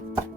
Bye.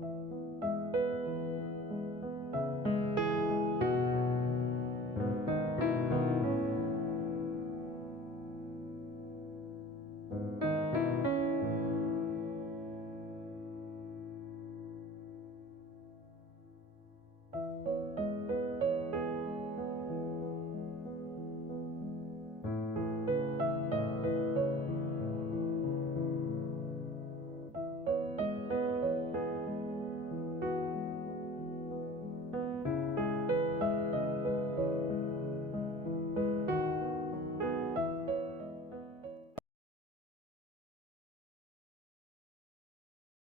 You